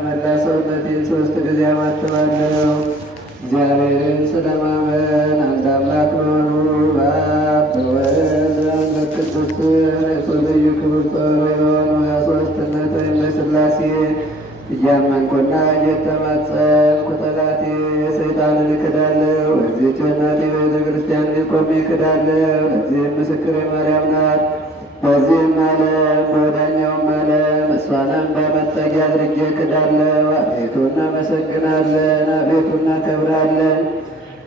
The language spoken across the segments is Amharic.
መላ ሰውነቴን 3 ጊዜ አማትባለሁ። እግዚአብሔርን ስለማመን አንድ አምላክ በሆኑ በአብ በወልድ በመንፈስ ቅዱስ የሦስት ልዩ ክቡር ጸባይ በሆኑ የሦስትነት ወይም በሥላሴ እያመንኩና እየተማጸንኩ ጠላቴ ሰይጣንን እክዳለሁ። በዚህች እናቴ ቤተ ክርስቲያን ቆሜ እክዳለሁ። ለዚህም ምስክሬ ማርያም ናት። በዚህም ዓለም በወዳኛውም ዓለም እሷንም በመጠጊያ አድርጌ እክዳለሁ። አቤቱ እናመሰግናለን፣ አቤቱ እናከብራለን፣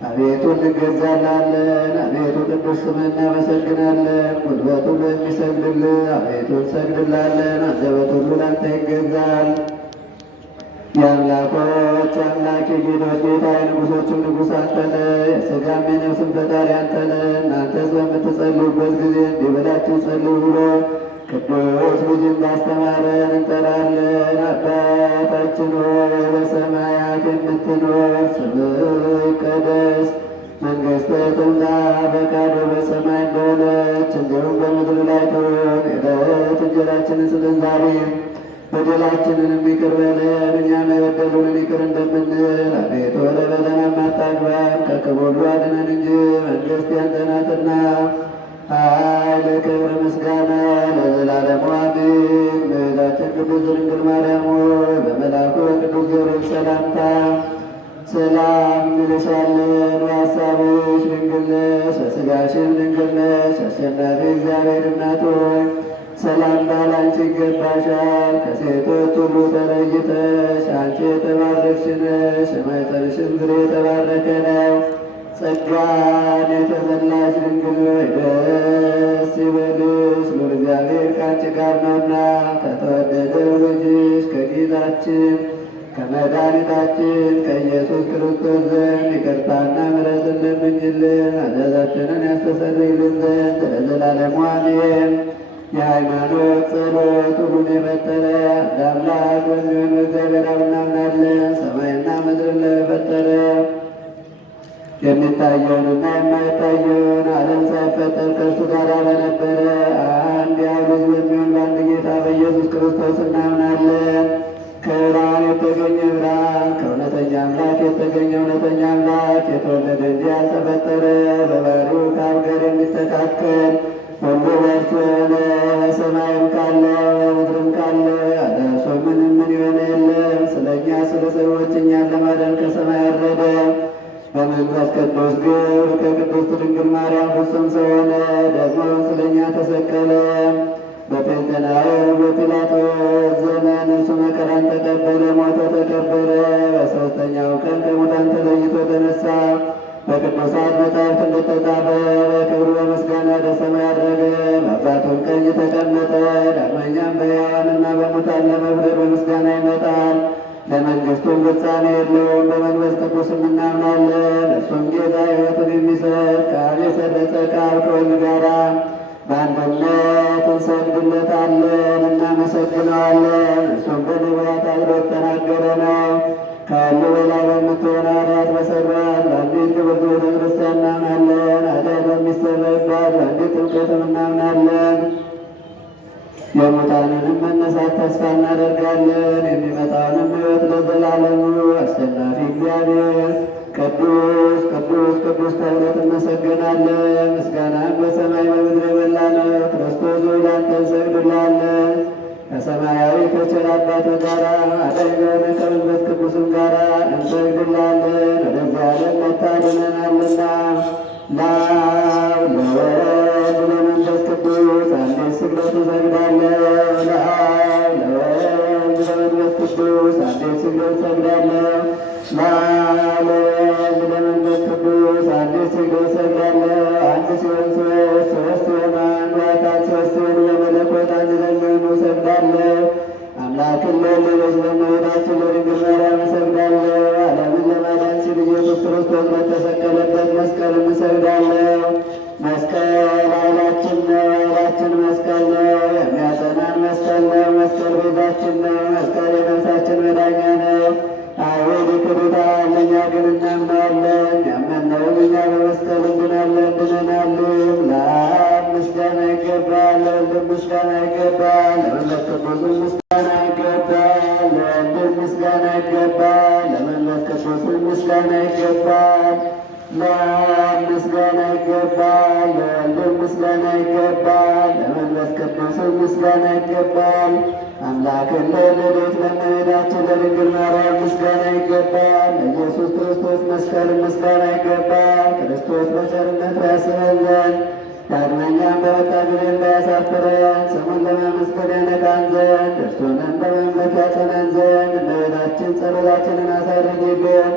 አቤቱ እንገዛላለን። አቤቱ ቅዱስ ስምህ እናመሰግናለን። ጉልበቱ ለሚሰግድልህ አቤቱ እንሰግድላለን። አንደበት ሁሉ ላንተ ይገዛል። የአምላኮች አምላክ የጌቶች ጌታ የንጉሶችም ንጉሥ አንተ ነህ። የሥጋም የነፍስም ፈጣሪ አንተ ነህ። እናንተስ በምትጸልዩበት ጊዜ እንዲህ ብላችሁ ጸልዩ ብሎ ቅዱስ ልጅ እንዳስተማረን እንጠራለን። አባታችን ሆይ በሰማያት የምትኖር ስምህ ይቀደስ፣ መንግሥትህ ትምጣ፣ ፈቃድህ በሰማይ እንደሆነች እንዲሁም በምድር ላይ ትሁን። የዕለት እንጀራችንን ስጠን ዛሬ፣ በደላችንንም ይቅር በለን እኛም የበደሉንን ይቅር እንደምንል። አቤቱ ወደ ፈተናም አታግባን ከክፉ ሁሉ አድነን እንጂ መንግሥት ያንተ ናትና፣ ኃይል፣ ክብር፣ ምስጋና ለዘላለሙ አሜን። እመቤታችን ቅድስት ድንግል ማርያም ሆይ በመልአኩ በቅዱስ ገብርኤል ሰላምታ ሰላም እንልሻለን። በሐሳብሽ ድንግል ነሽ፣ በሥጋሽም ድንግል ነሽ። አሸናፊ እግዚአብሔር እናት ሆይ ሰላምታ ላንቺ ይገባሻል። ከሴቶች ሁሉ ተለይተሽ አንቺ የተባረክሽ ነሽ፣ የማኅፀንሽም ፍሬ የተባረከ ነው። ጸጋን የተመላሽ ድንግል ሆይ ደስ ይበልሽ፣ ሉል እግዚአብሔር ከአንቺ ጋር ነውና ከተወደደው ልጅሽ ከጌታችን ከመድኃኒታችን ከኢየሱስ ክርስቶስ ዘንድ ይቅርታና ምሕረትን ለምኝልን ኃጢአታችንን ያስተሰርይልን ዘንድ ለዘላለሙ አሜን። የሃይማኖት ጸሎት ሁሉን የፈጠረ አንድ አምላክ በሚሆን በእግዚአብሔር አብ እናምናለን። ሰማይና ምድርን ለፈጠረ የሚታየውንና የማይታየውን ዓለም ሳይፈጠር ከእርሱ ጋር በነበረ አንድ ያው ልጅ በሚሆን በአንድ ጌታ በኢየሱስ ክርስቶስ እናምናለን። ከብርሃን የተገኘ ብርሃን፣ ከእውነተኛ አምላክ የተገኘ እውነተኛ አምላክ፣ የተወለደ እንጂ ያልተፈጠረ፣ በባሕርዩ ከአብ ጋር የሚተካከል ሁሉ በእርሱ የሆነ፣ በሰማይም ካለ በምድርም ካለ ያለ እርሱ ምንም ምን የሆነ የለም። ስለ እኛ ስለ ሰዎች እኛን ለማዳን ከሰማይ ወረደ። በመንፈስ ቅዱስ ግብር ከቅድስት ድንግል ማርያም ፍጹም ሰው ሆነ። ደግሞ ስለ እኛ ተሰቀለ። በጴንጤናዊው በጲላጦስ ዘመን እርሱ መከራን ተቀበለ፣ ሞተ፣ ተቀበረ። በሦስተኛው ቀን ከሙታን ተለይቶ ተነሳ። በቅዱሳት መጻሕፍት እንደተጻፈ በክብሩ በምስጋና ወደ ሰማይ ዐረገ፣ በአባቱም ቀኝ ተቀመጠ። ዳግመኛም በሕያዋንና በሙታን ለመፍረድ በምስጋና ይመጣል። ለመንግሥቱም ፍጻሜ የለውም። በመንፈስ ቅዱስም እናምናለን። እርሱም ጌታ ሕይወትን የሚሰጥ ከአብ የሰረጸ ቃል ከወልድ ጋራ በአንድነት እንሰግድለታለን፣ እናመሰግነዋለን። እርሱም በነቢያት አድሮ የተናገረ ነው። ከሁሉ በላይ በምትሆን ኃጢአት በሠራት በአንዲት ክብርት ቤተ ክርስቲያን እናምናለን። ኃጢአት በሚሰረይባት በአንዲት ጥምቀትም እናምናለን። የሙታንንም መነሳት ተስፋ እናደርጋለን። የሚመጣውንም ሕይወት ለዘላለሙ አሸናፊ እግዚአብሔር ቅዱስ ቅዱስ ቅዱስ ተብሎ ትመሰገናለህ። ምስጋናን በሰማይ በምድር የሞላ ነው። ክርስቶስ ሆይ ላንተ እንሰግድልሃለን። ከሰማያዊ ከቸር አባትህ ጋር አዳኝ ከሆነ ከመንፈስ ቅዱስም ጋር እንሰግድልሃለን። ወደዚህ ዓለም መጥተህ ለአብ ለወልድ ለመንፈስ ቅዱስ አንዲት ስግደት እሰግዳለሁ። ለአብ ለወልድ ለመንፈስ ቅዱስ አንዲት ስግደት እሰግዳለሁ። ለአብ ለወልድ ለመንፈስ ቅዱስ አንዲት ስግደት እሰግዳለሁ። አንድ ሲሆን ሦስት፣ ሦስት ሲሆን አንድ፣ በአካል ሦስት ሲሆኑ በመለኮት አንድ ለሚሆኑ እሰግዳለሁ። አምላክን ለወለደች ለእመቤታችን ለድንግል ማርያም እሰግዳለሁ። ዓለምን ለማዳን ሲል ኢየሱስ ክርስቶስ በተሰቀለበት መስቀልን እሰግዳለሁ። መስቀል ኃይላችን ነው፣ ኃይላችን መስቀል ነው። የሚያጸናን መስቀል ነው። መስቀል ቤዛችን ነው። መስቀል የነፍሳችን መዳኛ ነው። አይሁድ ይክዱታል፣ እኛ ግን እናምነዋለን። ያመንነውም እኛ በመስቀል እንድናለን፣ ድነናልም። ለአብ ምስጋና ይገባል፣ ለወልድ ምስጋና ይገባል፣ ለመንፈስ ቅዱስ ምስጋና ይገባል፣ ለወልድ ምስጋና ምስጋና ይገባል። ለአብ ምስጋና ይገባል። ለወልድ ምስጋና ይገባል። ለመንፈስ ቅዱስ ምስጋና ይገባል። አምላክን ለወለደች ለእመቤታችን ለድንግል ማርያም ምስጋና ይገባል። ለኢየሱስ ክርስቶስ መስቀል ምስጋና ይገባል። ክርስቶስ በቸርነቱ ያስበን ዘንድ ዳግመኛም በመጣ ጊዜ እንዳያሳፍረን ስሙን ለማመስገን ያነቃን ዘንድ እርሱንም በማምለክ ያጸናን ዘንድ እመቤታችን ጸሎታችንን አሳርጊልን፣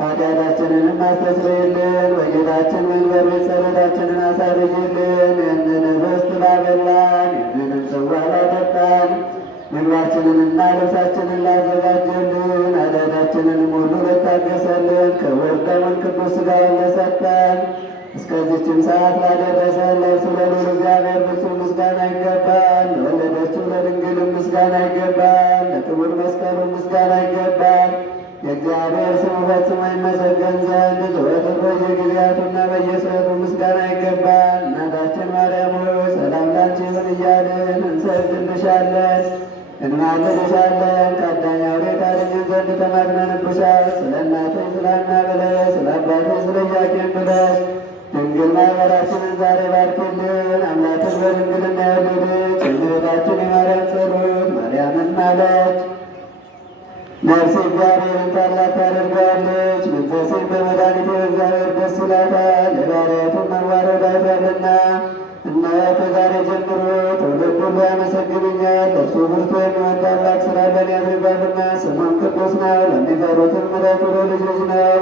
ኃጢአታችንንም አስተስርይልን። በጌታችን መንበር ቤት ጸሎታችንን አሳርጊልን። ይህንን ኅብስት ላበላን፣ ይህንንም ጽዋ ላጠጣን፣ ምግባችንንና ልብሳችንን ላዘጋጀልን፣ ኃጢአታችንንም ሁሉ ለታገሰልን፣ ክቡር ደሙን ቅዱስ ሥጋውን ለሰጠን፣ እስከዚችም ሰዓት ላደረሰን ለእርሱ ለልዑል እግዚአብሔር ፍጹም ምስጋና ይገባል። ለወለደችው ለድንግልም ምስጋና ይገባል። ለክቡር መስቀሉ ምስጋና ይገባል። የእግዚአብሔር ስሙ ፈጽሞ ይመሰገን ዘንድ ዘወትር በየጊዜያቱና በየሰዓቱ ምስጋና ይገባል። እናታችን ማርያም ሆይ ሰላም ላንቺ ይሁን እያልን እንሰግድልሻለን፣ እንማልድሻለን። ከአዳኝ አውሬ ታድኝን ዘንድ ተማጽነንብሻል። ስለ እናትሽ ስለ ሐና ብለሽ ስለ አባትሽ ስለ ኢያቄም ብለሽ ድንግል ማኅበራችንን ዛሬ ባርኪልን። አምላክን በድንግልና የወለደች የእመቤታችን የማርያም ጸሎት ማርያምን ማለች። ነፍሴ እግዚአብሔርን ታላቅ ታደርገዋለች፣ መንፈሴም በመድኃኒቴ በእግዚአብሔር ደስ ይላታል። የባሪያይቱን መዋረድ አይቷልና። እነሆ ከዛሬ ጀምሮ ትውልድ ሁሉ ያመሰግኑኛል። እርሱ ብርቱ የሚሆን ታላቅ ሥራ ለእኔ አድርጓልና፣ ስሙም ቅዱስ ነው። ለሚፈሩትም ምሕረቱ ለልጅ ልጅ ነው።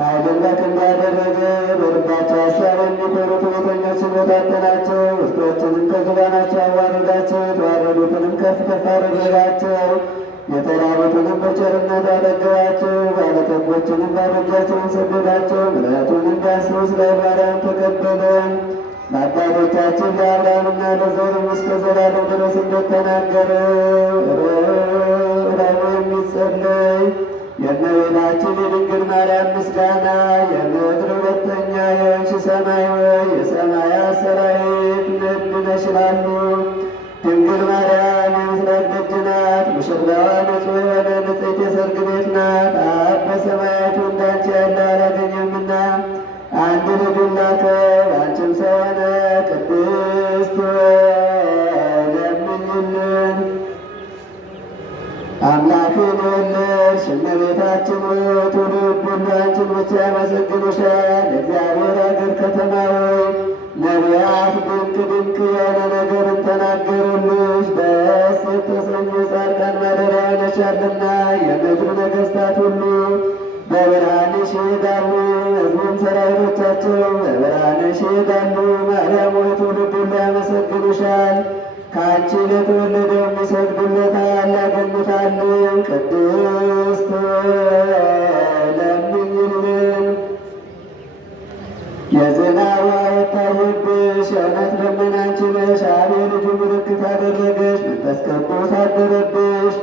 ኃይልን በክንዱ አደረገ። በልባቸው ሐሳብ የሚፈሩት እውነተኞችን በታተናቸው። ብርቶችንም ከዙፋናቸው አዋረዳቸው፣ የተዋረዱትንም ከፍ ከፍ አደረጋቸው። የተራቡትንም በቸርነት አጠገባቸው፣ ባለጠጎችንም ባዶ እጃቸውን ሰደዳቸው። ምሕረቱን እንዳስቡ ስለ ማርያም ተቀበለ። ለአባቶቻችን ለአብርሃምና ለዘሩም እስከ ዘላለም ድረስ እንደተናገረ ረቡዕ የሚጸለይ የእመቤታችን የድንግል ማርያም ምስጋና። የምድር ሁለተኛ የሆንሽ ሰማይ ሆይ የሰማያት ሠራዊት ንድ ነሽ ይላሉ። ድንግል ማርያም የምስራቅ ደጅ ናት። ሙሽራዋ ንጹሕ የሆነ ንጽሕት የሰርግ ቤት ናት። አብ በሰማያቱ እንዳንቺ ያለ አላገኘምና አንድ ልጁን ላከ፣ በአንቺም ሰው ሆነ። ቅድስት ለምኝልን። አምላክን የወለድሽ እመቤታችን ሆይ ትውልድ ሁሉ አንቺን ብቻ ያመሰግኑሻል። እግዚአብሔር አገር ከተማ ሆይ ነቢያት ድንቅ ድንቅ የሆነ ነገርን ተናገሩልሽ። ደስ የተሰኙ ጻድቃን ማደሪያ ሆነሻልና የምድር ነገሥታት ሁሉ በብርሃንሽ ይሄዳሉ፣ ሕዝቡም ሠራዊቶቻቸው በብርሃንሽ ይሄዳሉ። ማርያም ሆይ ትውልድ ሁሉ ያመሰግኑሻል። ከአንቺ ለተወለደው ይሰግዱለታል ያገኙታልን። ቅድስት ለምኝልን። የዝናብ ውኃ የታየብሽ የእውነት ደመና አንቺ ነሽ። አብ የልጁ ምልክት አደረገሽ፣ መንፈስ ቅዱስ አደረብሽ፣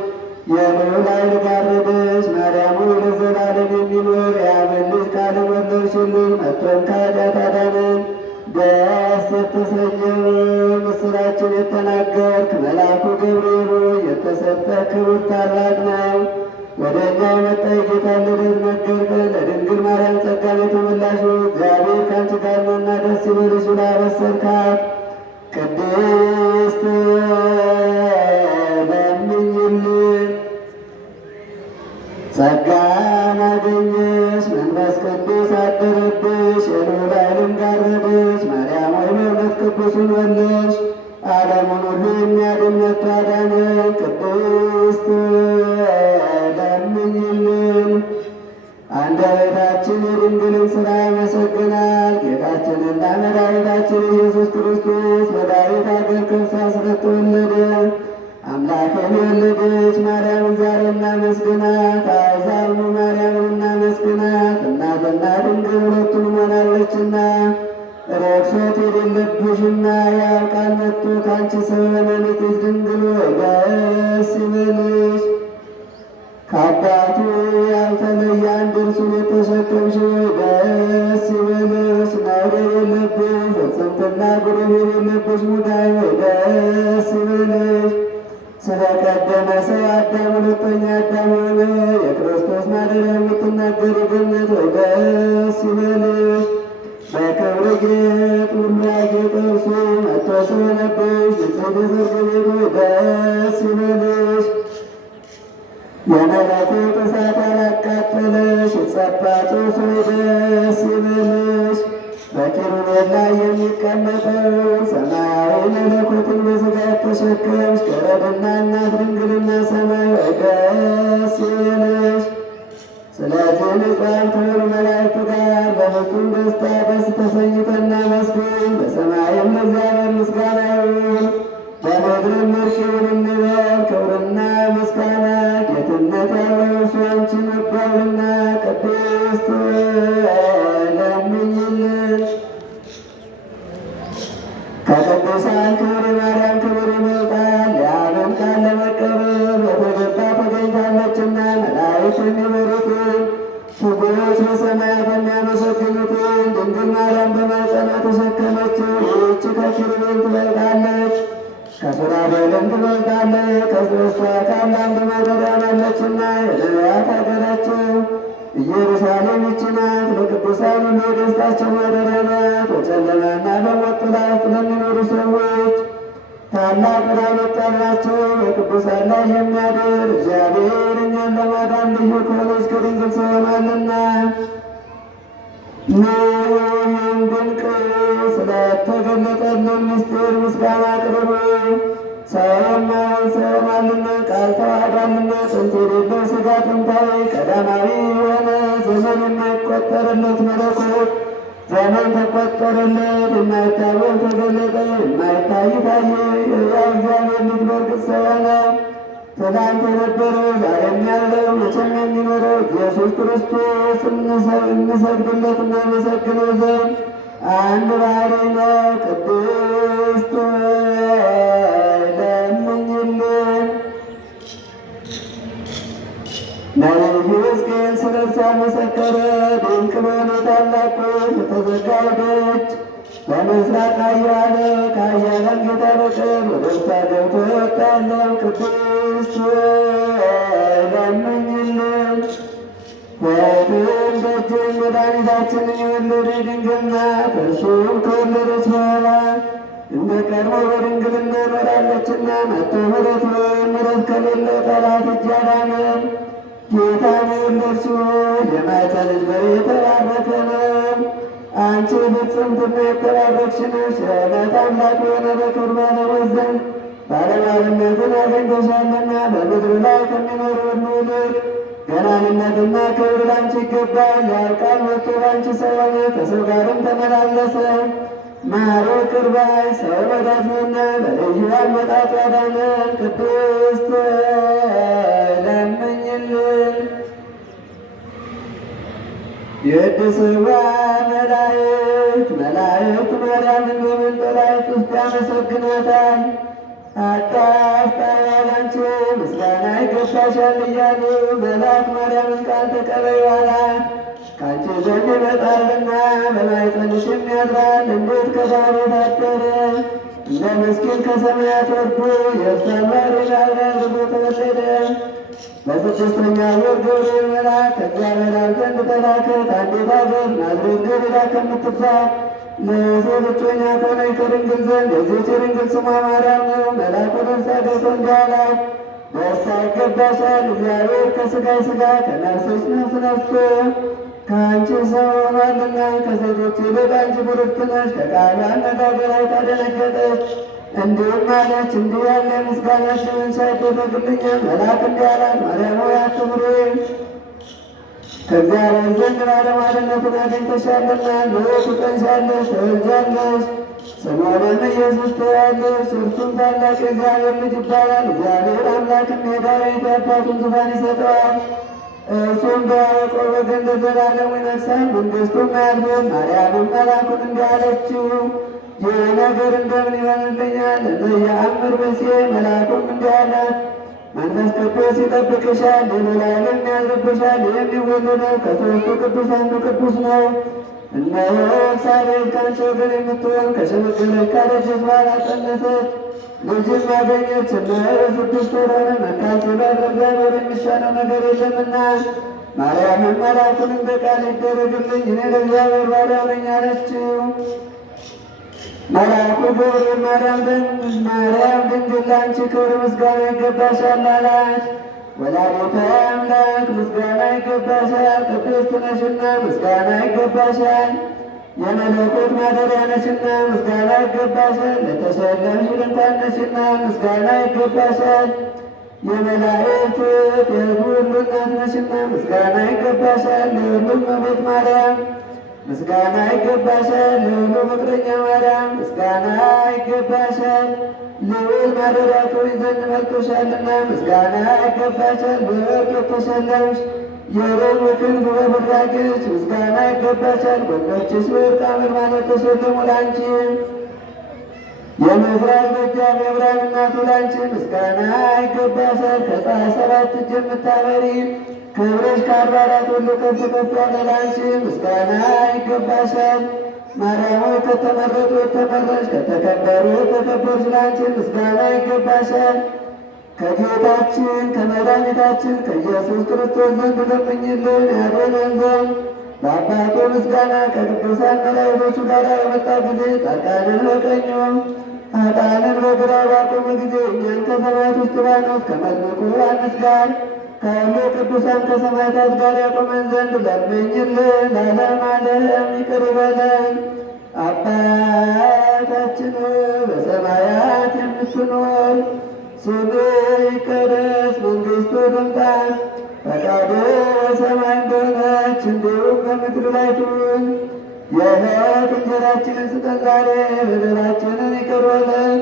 የልዑል ኃይል ጋረደሽ። ማርያም ሆይ ለዘላለም የሚኖር የአብን ልጅ ቃልን ወለድሽልን። መጥቶም ከኃጢአት አዳነን። ደስ የተሰኘው ምስራችን የተናገርክ መልአኩ ገብርኤል ሆይ የተሰጠ ክብር ታላቅ ነው። ወደ እኛ የመጣ የጌታ ልደት ነገርከን። ለድንግል ማርያም ጸጋን የተመላሽ እግዚአብሔር ከአንቺ ጋር ነውና ደስ ይበልሽ ብለህ አበሰርካት። ቅድስት ለምኝልን። ጸጋን አገኘሽ፣ መንፈስ ቅዱስ አደረብሽ፣ የልዑል ኃይልን ጋረደሽ። ማርያም ሆይ በእውነት ቅዱሱን ወለድሽ፣ ዓለሙን ሁሉ የሚያድን መጥቶ አዳነን። ቅድስት ለምኝልን። አንደበታችን የድንግልን ሥራ ያመሰግናል። ጌታችንና መድኃኒታችን ኢየሱስ ክርስቶስ በዳዊት አገር ከእርሷ ስለተወለደ አምላክን የወለደች ማርያምን ዛሬ እናመስግናት። አሕዛብ ማርያምን እናመስግናት። እናትና ድንግል ሁለቱን ሆናለችና ረክሶት የሌለብሽና ያው ቃል መጥቶ ከአንቺ ሰው የሆነ ንጽሕት ድንግል ሆይ ደስ ይበልሽ። ከአባቱ ያልተለየ አንድ እርሱን የተሸከምሽ ሆይ ደስ ይበልሽ። ነውር የሌለብሽ ፍጽምትና ጉሩብ የሌለብሽ ሙዳይ ሆይ ደስ ይበልሽ። ስለቀደመ ሰው አዳም ሁለተኛ አዳም ሆነ። የክርስቶስ ማደሪያ የምትናገር ገነት ወይ ደስ ይበልሽ። በክብር ጌጥ ሁሉ ያጌጠ እርሱ መጥቶ ስለነበሽ ንጽሕት የሰርግ ቤት ወይ ደስ ይበልሽ። የመለኮት እሳት ያላቃጠለሽ የጸባጦስ ወይ ደስ ይበልሽ። በኪሩቤል ላይ የሚቀመጠው ሰማያዊ መለኮትን በሥጋ ተሸከምሽ ገረድና እናት ድንግልና ሰማይ ወይ ደስ ይበልሽ። ስለዚህ ንጹሐን ከሆኑ መላእክት ጋር በፍጹም ደስታ ደስ ተሰኝተን እናመስግን። በሰማይም ለእግዚአብሔር ምስጋና ይሁን፣ በምድርም እርቅ ይሁን እንበል። ክብርና ምስጋና ጌትነት ያለው እርሱ አንቺ ነበርና ቅድስት ለምኝልን። ከቅዱሳን ክብር የማርያም ክብር ይበልጣል። የአብን ቃል ለመቀበል በተገባ ተገኝታለችና መላእክት የሚበሩትን ትጉዎች በሰማያት የሚያመሰግኑትን ድንግል ማርያም በማኅፀኗ ተሸከመችው። ይህች ከኪሩቤል ትበልጣለች፣ ከሱራፌልም ትበልጣለች። ከሦስቱ አካል አንድ ማደሪያ ናለችና የነቢያት አገራቸው ኢየሩሳሌም ይህች ናት። ለቅዱሳን ሁሉ የደስታቸው ማደሪያ ናት። በጨለማና በሞት ጥላ ውስጥ ለሚኖሩ ሰዎች ታላቅ ብርሃን ወጣላቸው። በቅዱሳን ላይ የሚያድር እግዚአብሔር እኛን ለማዳን ልዩ ከሆነች ከድንግል ሰው ሆኗልና። ይህን ድንቅ ስለተገለጠልን ምስጢር ምስጋና አቅርቡ። ሰው የማይሆን ሰው ሆኗልና፣ ቃል ተዋህዷልና። ጥንት የሌለው ሥጋ ጥንታዊ ቀዳማዊ የሆነ ዘመን የማይቆጠርለት መለኮት ዘመን ተቆጠረለት። የማይታወቅ ተገለጠ፣ የማይታይ ታየ። የሕያው እግዚአብሔር ልጅ በእርግጥ ሰው ሆነ። ትናንት የነበረው ዛሬም ያለው መቼም የሚኖረው ኢየሱስ ክርስቶስ እንሰግድለት እናመሰግነው ዘንድ አንድ ባሕርይ ነው። ቅድስት ለምኝልን። ነቢዩ ሕዝቅኤል ስለ እርሷ መሰከረ። ድንቅ በሆነ ታላቅ የተዘጋው ደጅ በምሥራቅ አየሁ አለ። ከኃያላን ጌታ በቀር ወደ እርሷ ገብቶ የወጣ የለም። ቅድስት ለምኝልን። ሕይወትን ደጅን መድኃኒታችንን የወለደች ድንግል ናት። እርሱም ከወለደች በኋላ እንደ ቀድሞ በድንግልና ኖራለችና መጥቶ ምሕረት ምሕረት ከሌለው ጠላት እጅ አዳነን። ጌታ የወለድሽው የማኅፀንሽ ፍሬ የተባረከ ነው። አንቺ ፍጽምትና የተባረክሽ ነሽ። የእውነት አምላክ የሆነ በክብር ባለቤት ዘንድ ባለሟልነትን አግኝተሻልና በምድር ላይ ከሚኖሩ ሁሉ ይልቅ ገናንነትና ክብር ላንቺ ይገባል። ያው ቃል መጥቶ ባንቺ ሰው ሆነ፣ ከሰው ጋርም ተመላለሰ። መሐሪ ይቅር ባይ ሰው ወዳጅ ነውና በልዩ አመጣጡ አዳነን። ቅድስት ለምኝልን። የቅድስዋ መላእክት ማርያምን በመንጦላዕት ውስጥ ያመሰግኗታል። አታስጣያል አንቺ ምስጋና ይገባሻል እያሉ መልአክ ማርያምን ቃል ተቀበይ አላት። ከአንቺ ዘንድ ይመጣልና በማኅፀንሽም ያድራል። እንዴት ከታቦት አደረ እንደ ምስኪን ከሰማያት ወርዶ የእርሷን ባሕርይ ላብራ አድርጎ ተወለደ። በስድስተኛ ወር ገብርኤል መልአክ ከእግዚአብሔር አብ ዘንድ ተላከ። ከአንዲት አገር ናዝሬት ገሊላ ከምትባል ለዮሴፍ እጮኛ ከሆነች ከድንግል ዘንድ የዚህች ድንግል ስሟ ማርያም ነው። መልአኩ ወደ እርሷ ገብቶ እንዲህ አላት፣ ደስ ይገባሻል፣ እግዚአብሔር ከሥጋሽ ሥጋ ከነፍስሽ ነፍስ ነስቶ ከአንቺ ሰው ሆኗልና። ከሴቶች ይልቅ አንቺ ብርክት ነሽ። ከቃሉ አነጋገር አይታ ደነገጠች፣ እንዲህም አለች፣ እንዲህ ያለ ምስጋናሽን ሳይደረግልኝ መልአክ እንዲህ አላት፣ ማርያም ሆይ አትፍሪ፣ ከእግዚአብሔር ዘንድ ባለሟልነትን አግኝተሻልና። እነሆ ትፀንሻለሽ፣ ትወልጃለሽ፣ ስሙንም ኢየሱስ ትዪዋለሽ። እርሱም ታላቅ የእግዚአብሔር ልጅ ይባላል። እግዚአብሔር አምላክም የዳዊት የአባቱን ዙፋን ይሰጠዋል። እርሱም በያዕቆብ ወገን ለዘላለሙ ይነግሣል፣ መንግሥቱም አያልፍም። ማርያምም መልአኩን እንዲህ አለችው፣ ይህ ነገር እንደምን ይሆንልኛል? እምይአምር ብእሴ። መልአኩም እንዲህ አላት፣ መንፈስ ቅዱስ ይጠብቅሻል፣ ኃይልም ያድርብሻል። የሚወለደው ከሦስቱ ቅዱስ አንዱ ቅዱስ ነው። እነሆ ኤልሳቤጥ ከአንቺ ወገን የምትሆን ከሸመገለች ካረጀች በኋላ ጸነሰች፣ ልጅም አገኘች። እነሆ በስድስት ወር ሆነ፣ መካን ሲባል በእግዚአብሔር የሚሳነው ነገር የለምና። ማርያምም መልአኩን እንደ ቃል ይደረግልኝ እኔ ለእግዚአብሔር ባሪያው ነኝ አለችው። መልአኩ ገብርኤል ማርያም ድንግል ለአንቺ ክብር ምስጋና ይገባሻል አላት። ወላዲተ አምላክ ምስጋና ይገባሻል፣ ቅድስት ነሽና ምስጋና ይገባሻል። የመለኮት ማደሪያ ነሽና ምስጋና ይገባሻል። ለተሰለምሽ ድንኳን ነሽና ምስጋና ይገባሻል። የመላእክት የሕዝቡ ሁሉ እናት ነሽና ምስጋና ይገባሻል። ለሁሉም እመቤት ማርያም ምስጋና ይገባሻል። ለሁሉ ፍቅረኛ ማርያም ምስጋና ይገባሻል። ልዑል ማደሪያ ትሆኚ ዘንድ መርጦሻልና ምስጋና ይገባሻል። በወርቅ የተሸለምሽ የሮም ክንፍ በብር ያጌጥሽ ምስጋና ይገባሻል። ጎኖችሽ በወርቅ አመልማል የተሸለሙ ላንቺ የምሥራቅ ደጃፍ የብርሃን እናቱ ላንቺ ምስጋና ይገባሻል። ከፀሐይ ሰባት እጅ የምታበሪ ክብርሽ ከአድባራት ሁሉ ከፍ ከፍ ያለ ላንቺ ምስጋና ይገባሻል። ማርያም ሆይ ከተመረጡ የተመረጥሽ ከተከበሩ የተከበርሽ ላንቺ ምስጋና ይገባሻል። ከጌታችን ከመድኃኒታችን ከኢየሱስ ክርስቶስ ዘንድ ለምኝልን ያድነን ዘንድ በአባቱ ምስጋና ከቅዱሳን መላእክቶቹ ጋር በመጣ ጊዜ ጻድቃንን በቀኙ ኃጥአንን በግራው ባቆመ ጊዜ እኛን ከሰማዕቱ እስጢፋኖስ ከመጥምቁ ዮሐንስ ጋር ከሁሉ ቅዱሳን ከሰማዕታት ጋር ያቆመን ዘንድ ለምኝልን። ለዓለም ዓለም ይቅር ይበለን። አባታችን በሰማያት የምትኖር ስምህ ይቀደስ፣ መንግሥትህ ትምጣ፣ ፈቃድህ በሰማይ እንደሆነች እንዲሁም በምድር ላይ ትሁን። የዕለት እንጀራችንን ስጠን ዛሬ፣ በደላችንን ይቅር በለን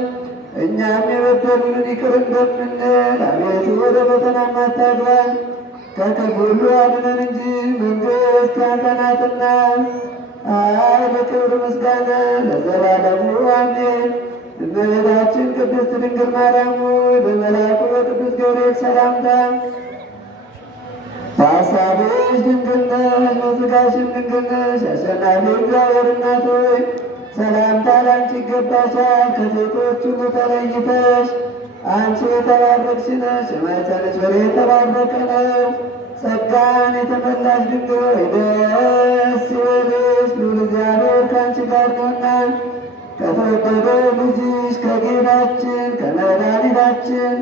እኛም የበደሉንን ይቅር እንደምንል፣ አቤቱ ወደ ፈተና አታግባን ከክፉ ሁሉ አድነን እንጂ መንግሥት ያንተ ናትና፣ ኃይል፣ ክብር፣ ምስጋና ለዘላለሙ አሜን። እመቤታችን ቅድስት ድንግል ማርያም ሆይ በመልአኩ በቅዱስ ገብርኤል ሰላምታ በሐሳብሽ ድንግል ነሽ፣ በሥጋሽም ድንግል ነሽ። አሸናፊ እግዚአብሔር እናት ሆይ ሰላምታ ላንቺ ይገባሻል። ከሴቶች ሁሉ ተለይተሽ አንቺ የተባረክሽ ነሽ፣ የማኅፀንሽ ፍሬ የተባረከ ነው። ጸጋን የተመላሽ ድንግል ሆይ ደስ ይበልሽ፣ ልዑል እግዚአብሔር ከአንቺ ጋር ነውና ከተወደደው ልጅሽ ከጌታችን ከመድኃኒታችን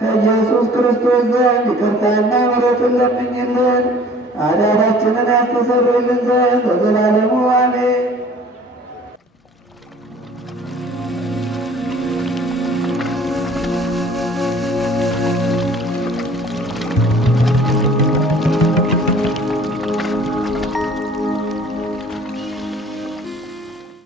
ከኢየሱስ ክርስቶስ ዘንድ ይቅርታና ምሕረትን ለምኝልን ኃጢአታችንን ያስተሰርይልን ዘንድ ለዘላለሙ አሜን።